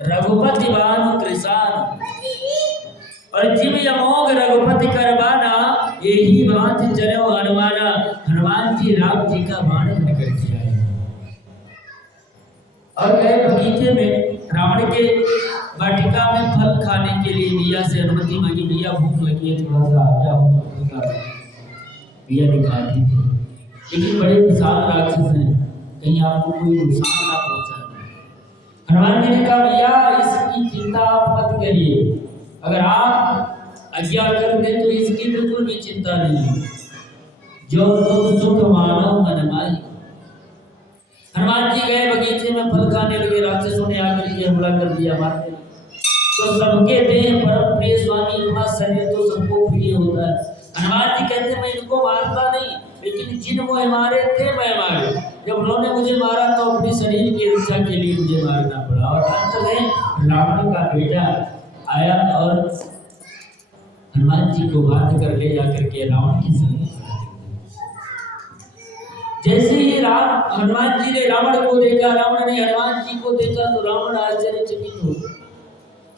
रघुपति बानु कृसान और जिम यमोग रघुपति करवाना, यही बात जनो हनुमाना। हनुमान जी राम जी का बाण निकल के आए और गए बगीचे में। रावण के वाटिका में फल खाने के लिए मैया से अनुमति मांगी। मैया भूख लगी है, थोड़ा सा आ जाओ। मैया दिखाती थी, लेकिन बड़े विशाल राक्षस हैं, कहीं आपको कोई नुकसान ना पहुंचाए। हनुमान जी ने कहा भैया इसकी चिंता आप मत करिए, अगर आप आज्ञा कर दें तो इसकी बिल्कुल भी चिंता नहीं है। जो तुम सुख मानो मन माही। हनुमान जी गए बगीचे में फल खाने लगे। राक्षसों ने आकर के हमला कर दिया, मारने तो सबके देह परम प्रिय स्वामी इतना शरीर तो सबको प्रिय होता है। हनुमान जी कहते मैं इनको मारता नहीं, लेकिन जिन मोह मारे थे मैं मारे। जब उन्होंने मुझे मारा तो अपने शरीर की रक्षा के लिए मुझे मारना पड़ा। और अंत में रावण का बेटा आया और हनुमान जी को बांध कर ले जाकर के रावण की समीप। जैसे ही हनुमान जी ने रावण को देखा, रावण ने हनुमान जी को देखा तो रावण आश्चर्यचकित हो।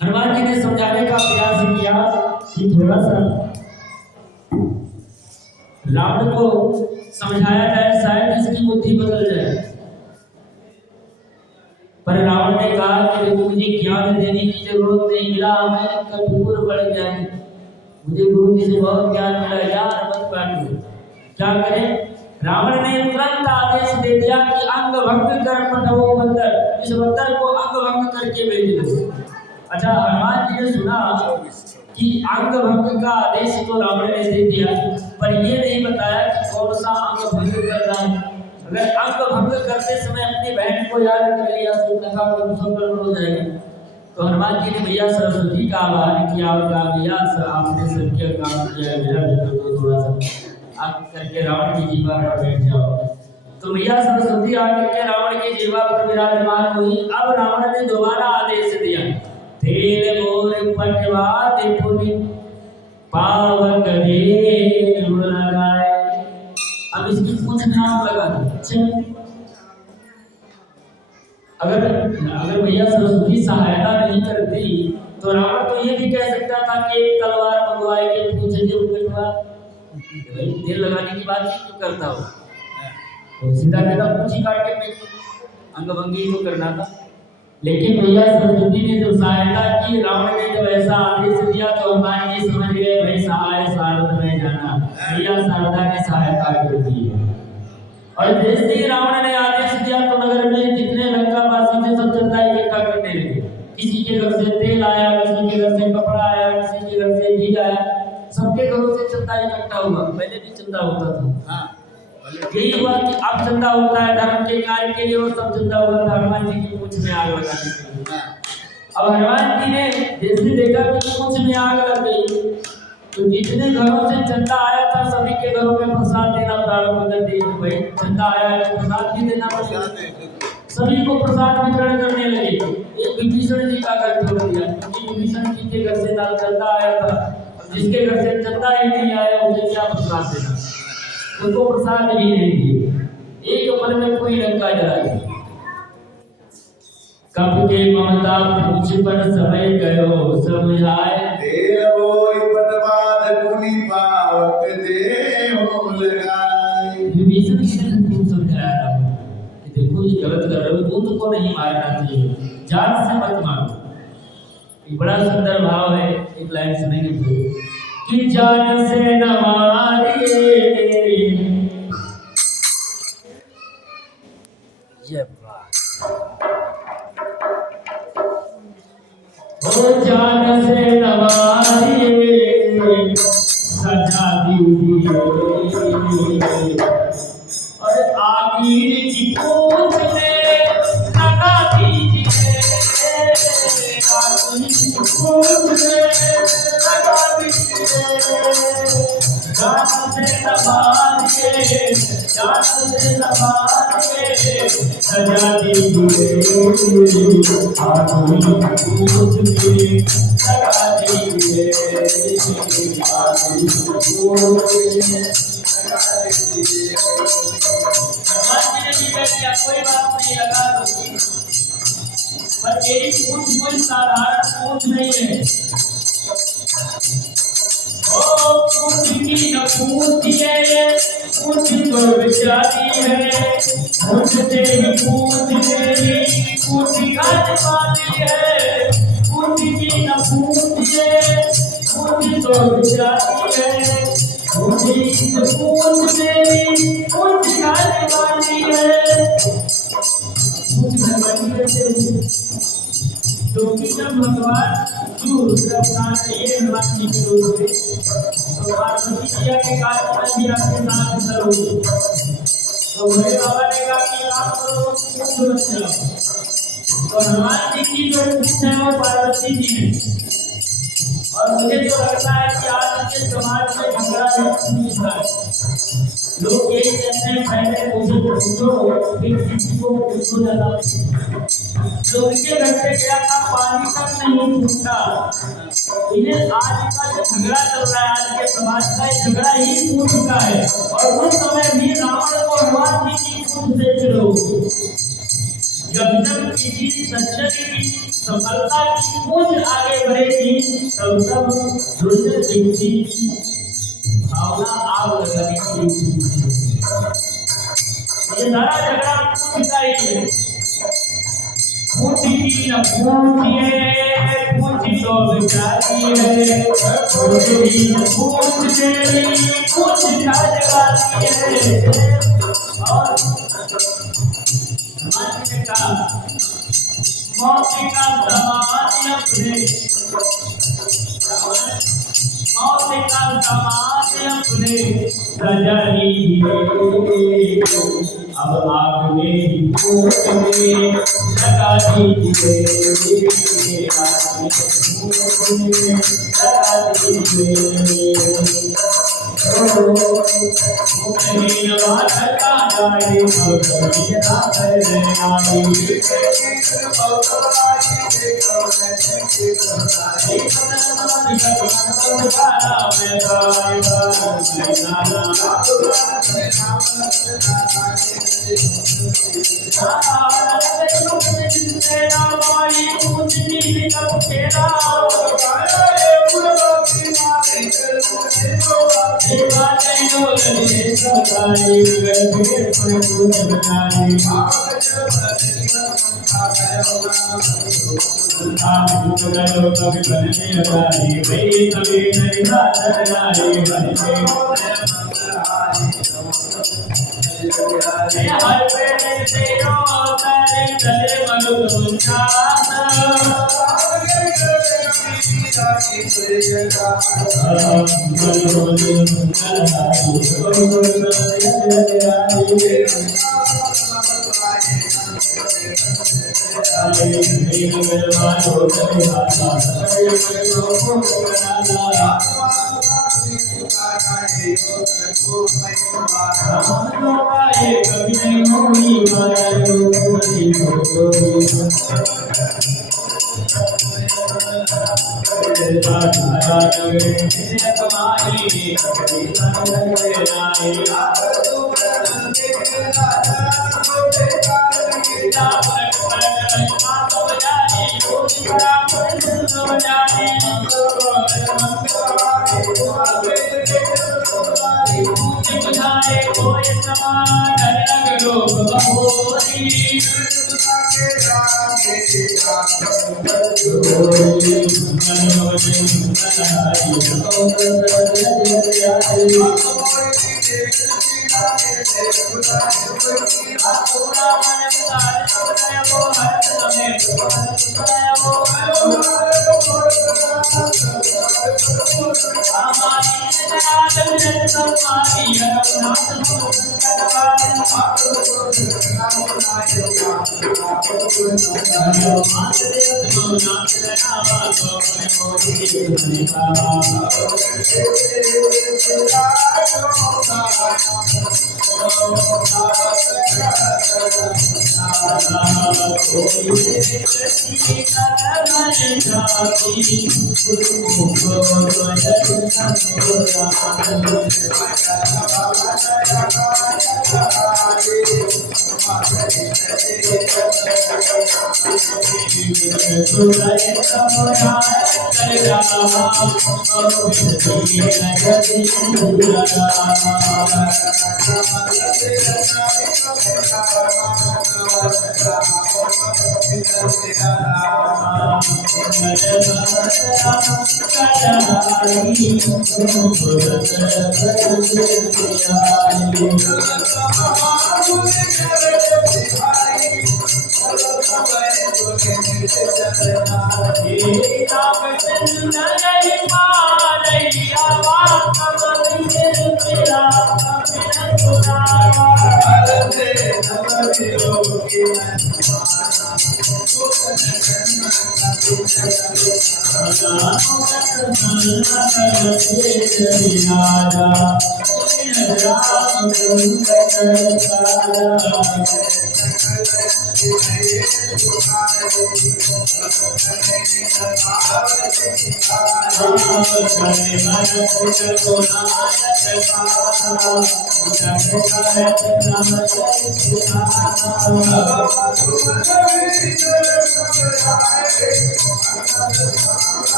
हनुमान जी ने समझाने का प्रयास किया कि थोड़ा सा रावण को समझाया जाए, शायद इसकी बुद्धि बदल जाए। पर रावण ने कहा कि मुझे ज्ञान देने की जरूरत नहीं, मिला मैं कठोर बड़े ज्ञानी, मुझे गुरु जी से बहुत ज्ञान मिला, ज्ञान मत बांटो। क्या करें? रावण ने तुरंत आदेश दे दिया कि अंग भंग कर पठाओ बंदर, इस बंदर को अंग भंग करके भेज दो। अच्छा, हनुमान जी ने सुना कि अंग भंग का आदेश तो रावण ने दे दिया, पर ये नहीं बताया कि कौन सा अंग भंग कर रहा है। अगर अंग भंग करते समय अपनी बहन को याद कर लिया तो कथा हो जाएगी। तो हनुमान जी ने मैया सरस्वती का आह्वान किया और कहा मैया आपने सत्य काम किया, मेरा बेटा को थोड़ा सा आप करके रावण की जीवा पर बैठ जाओ। तो मैया सरस्वती आकर के रावण की जीवा पर विराजमान हुई। अब रावण ने दोबारा आदेश दिया, तेल मोर पटवा दे पुनि पावक रे लगाए। अब इसकी कुछ नाम लगा दो। अच्छा, अगर मैया सरस्वती सहायता नहीं करती तो रावण तो ये भी कह सकता था कि एक तलवार मंगवाए के पूछ के पटवा। भाई तेल लगाने की बात क्यों करता हो? तो सीधा कहता पूछी काट के फेंक, अंगभंगी तो करना था। लेकिन मैया सरस्वती ने जब सहायता की, रावण ने जब ऐसा आदेश दिया तो हनुमान जी समझ गए भाई सहाय सारथ में जाना। मैया शारदा ने सहायता कर दी है। और जैसे ही रावण ने आदेश दिया तो नगर में जितने लंकावासी थे सब चंदा इकट्ठा करने लगे। किसी के घर से तेल आया, किसी के घर से कपड़ा आया, किसी के घर से घी आया, सबके घरों से चंदा इकट्ठा हुआ। पहले भी चंदा होता था, यही हुआ कि अब चंदा होता है धर्म के कार्य के लिए, और सब चंदा हुआ था हनुमान जी की पूंछ में आग लगाने के लिए। अब हनुमान जी ने जैसे देखा कि पूंछ में आग लग गई तो जितने घरों से चंदा आया था सभी के घरों में प्रसाद देना प्रारंभ कर दिया। भाई चंदा आया है तो प्रसाद भी देना पड़ेगा। सभी को प्रसाद वितरण करने लगे। एक विभीषण जी का घर छोड़ दिया, क्योंकि विभीषण जी के घर से ना चंदा आया था। जिसके घर से चंदा ही नहीं आया उसे क्या प्रसाद देना, उनको प्रसाद भी नहीं दिए। एक पल में कोई लंका जला गया। कब के ममता पूछ पर समय गयो समझाए, विभीषण जी ने समझाया कि देखो ये गलत कर रहे हो, दूध को नहीं मारना चाहिए, जान से मत मारो। एक बड़ा सुंदर भाव है, एक लाइन सुनेंगे कि जान से न मारिए, ये बात ओ जान से न मारिए सजा दीजिए, और आखिर की पूछ में लगा दीजिए, आखिर की पूछ में लगा दीजिए, जान से न मारिए, जान से न मारिए सजा दीजिए, आखिर की पूछ में लगा दीजिए, आखिर की पूछ में कोई बात नहीं लगा दो। पर मेरी पूछ कोई साधारण पूछ नहीं है। ओ पूछ की न पूछिए, पूछ तो बेचारी है, मुझसे ही पूछ मेरी पूछ काट पाती है। पूछ की न पूछिए, पूछ तो बेचारी है, मुझे पूछ मेरी पूछ काट पाती है। क्योंकि जब भगवान शिव रुद्र अवतार ये हनुमान जी के रूप में तो पार्वती जी के कार्य में भी आपके साथ करोगे। तो भोले बाबा ने कहा कि आप करो मुझे मत चलाओ। तो हनुमान जी की जो पूछ है वो पार्वती जी है। और मुझे तो लगता है कि आज के समाज में झगड़ा है। लोग एक कहते हैं पहले मुझे पूछो फिर किसी को पूछो ज्यादा। लोग के घर पे गया था पानी तक नहीं पूछा। इन्हें आज का जो झगड़ा चल रहा है आज के समाज का झगड़ा ही पूछ का है। और उस समय भी रावण को हनुमान जी की पूछ से चलो। जब जब किसी सज्जन की सफलता की पूछ आगे बढ़ेगी तब तब दुर्जन व्यक्ति की भावना आग लगेगी। ये सारा झगड़ा पूछ का ही है। पूछ की न पूछिए, पूछ तो बेचारी है, पूछ की न पूछिए, पूछ काट है। और हनुमान जी ने कहा मौत का समान अपने मौत का समान अपने सजा लीजिए। अब आग में फूट में लगा दीजिए। लगा दीजिए।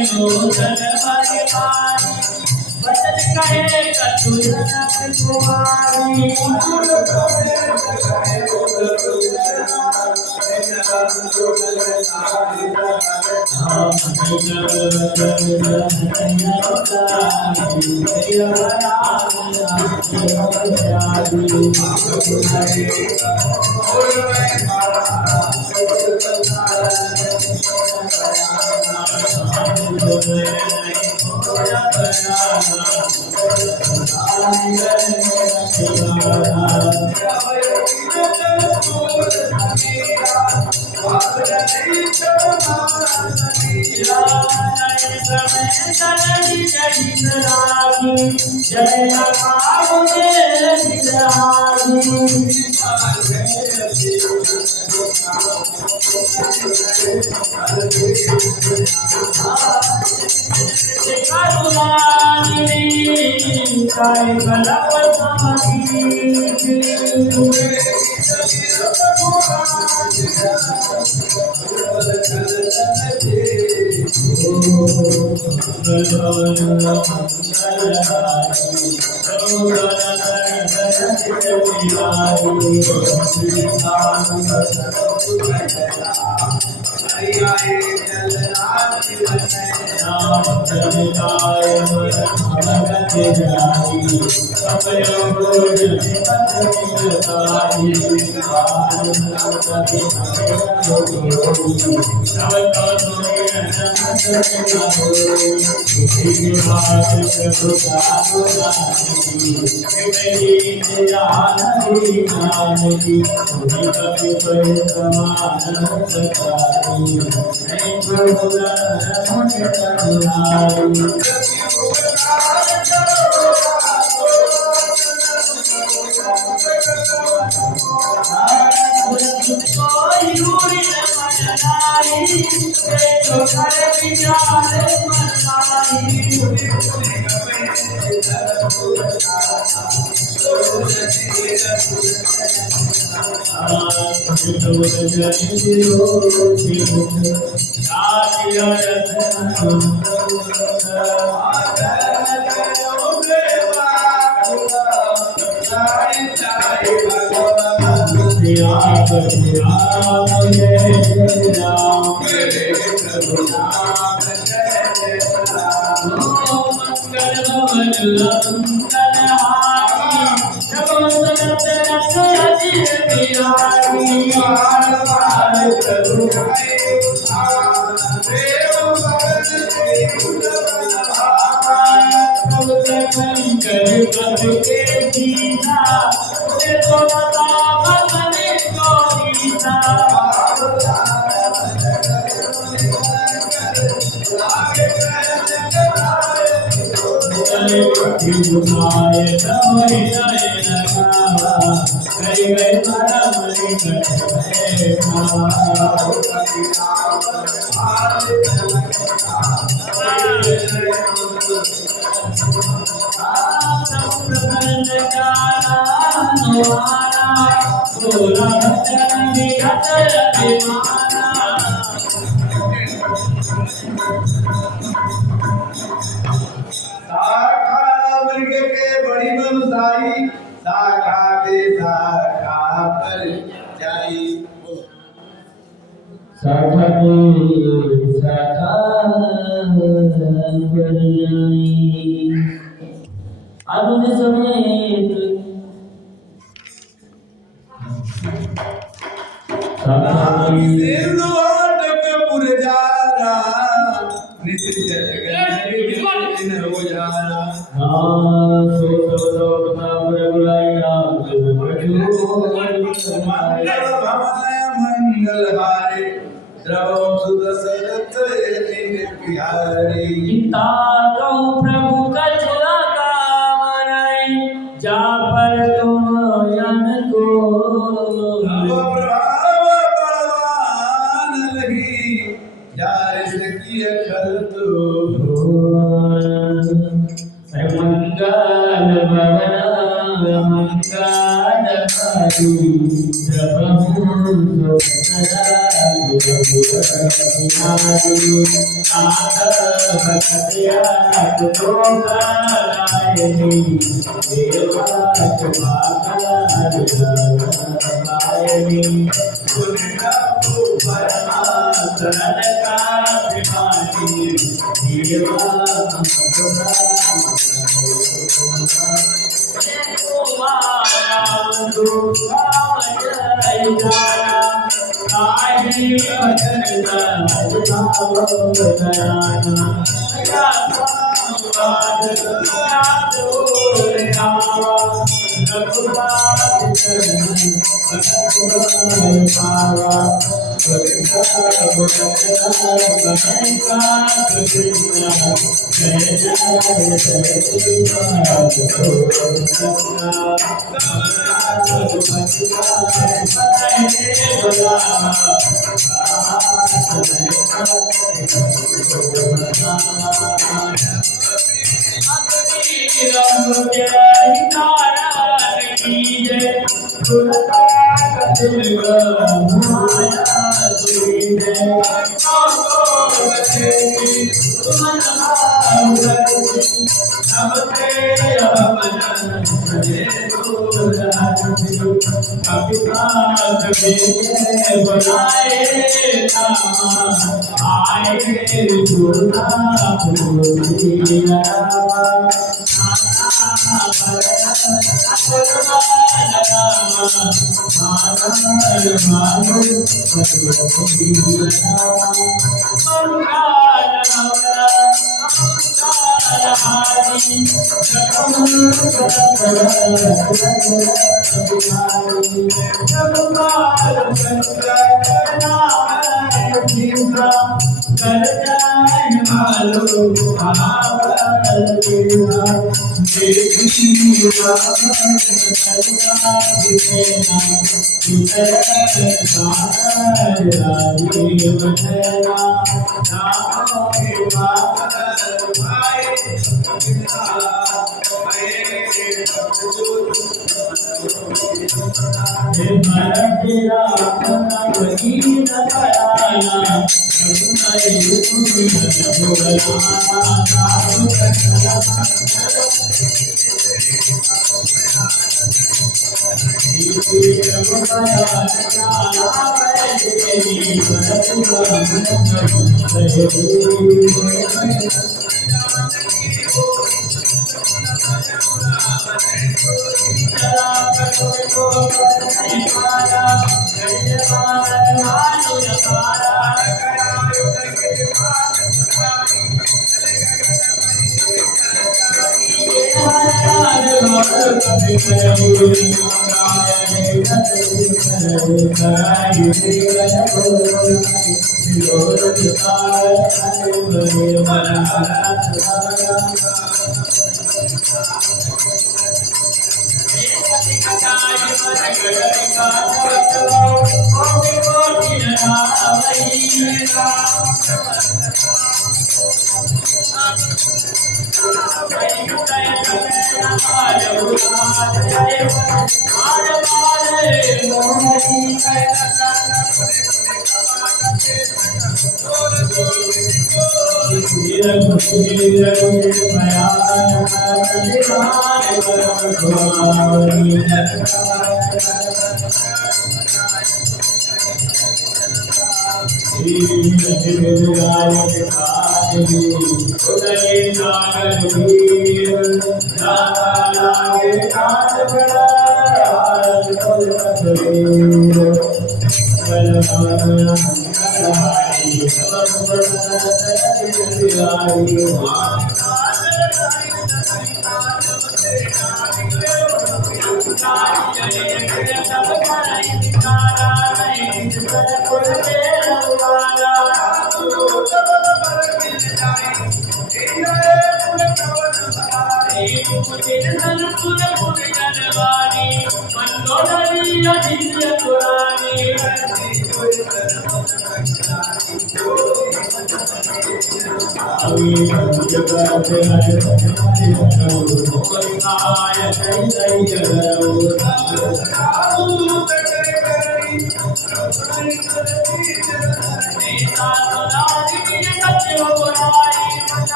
नूतन परिवारी बचन कहे कतुजन कुमारी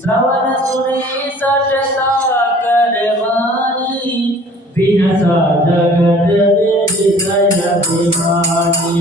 श्रवण सुनी सटता करवानी बिनसा जगत वेद जय अभिमानी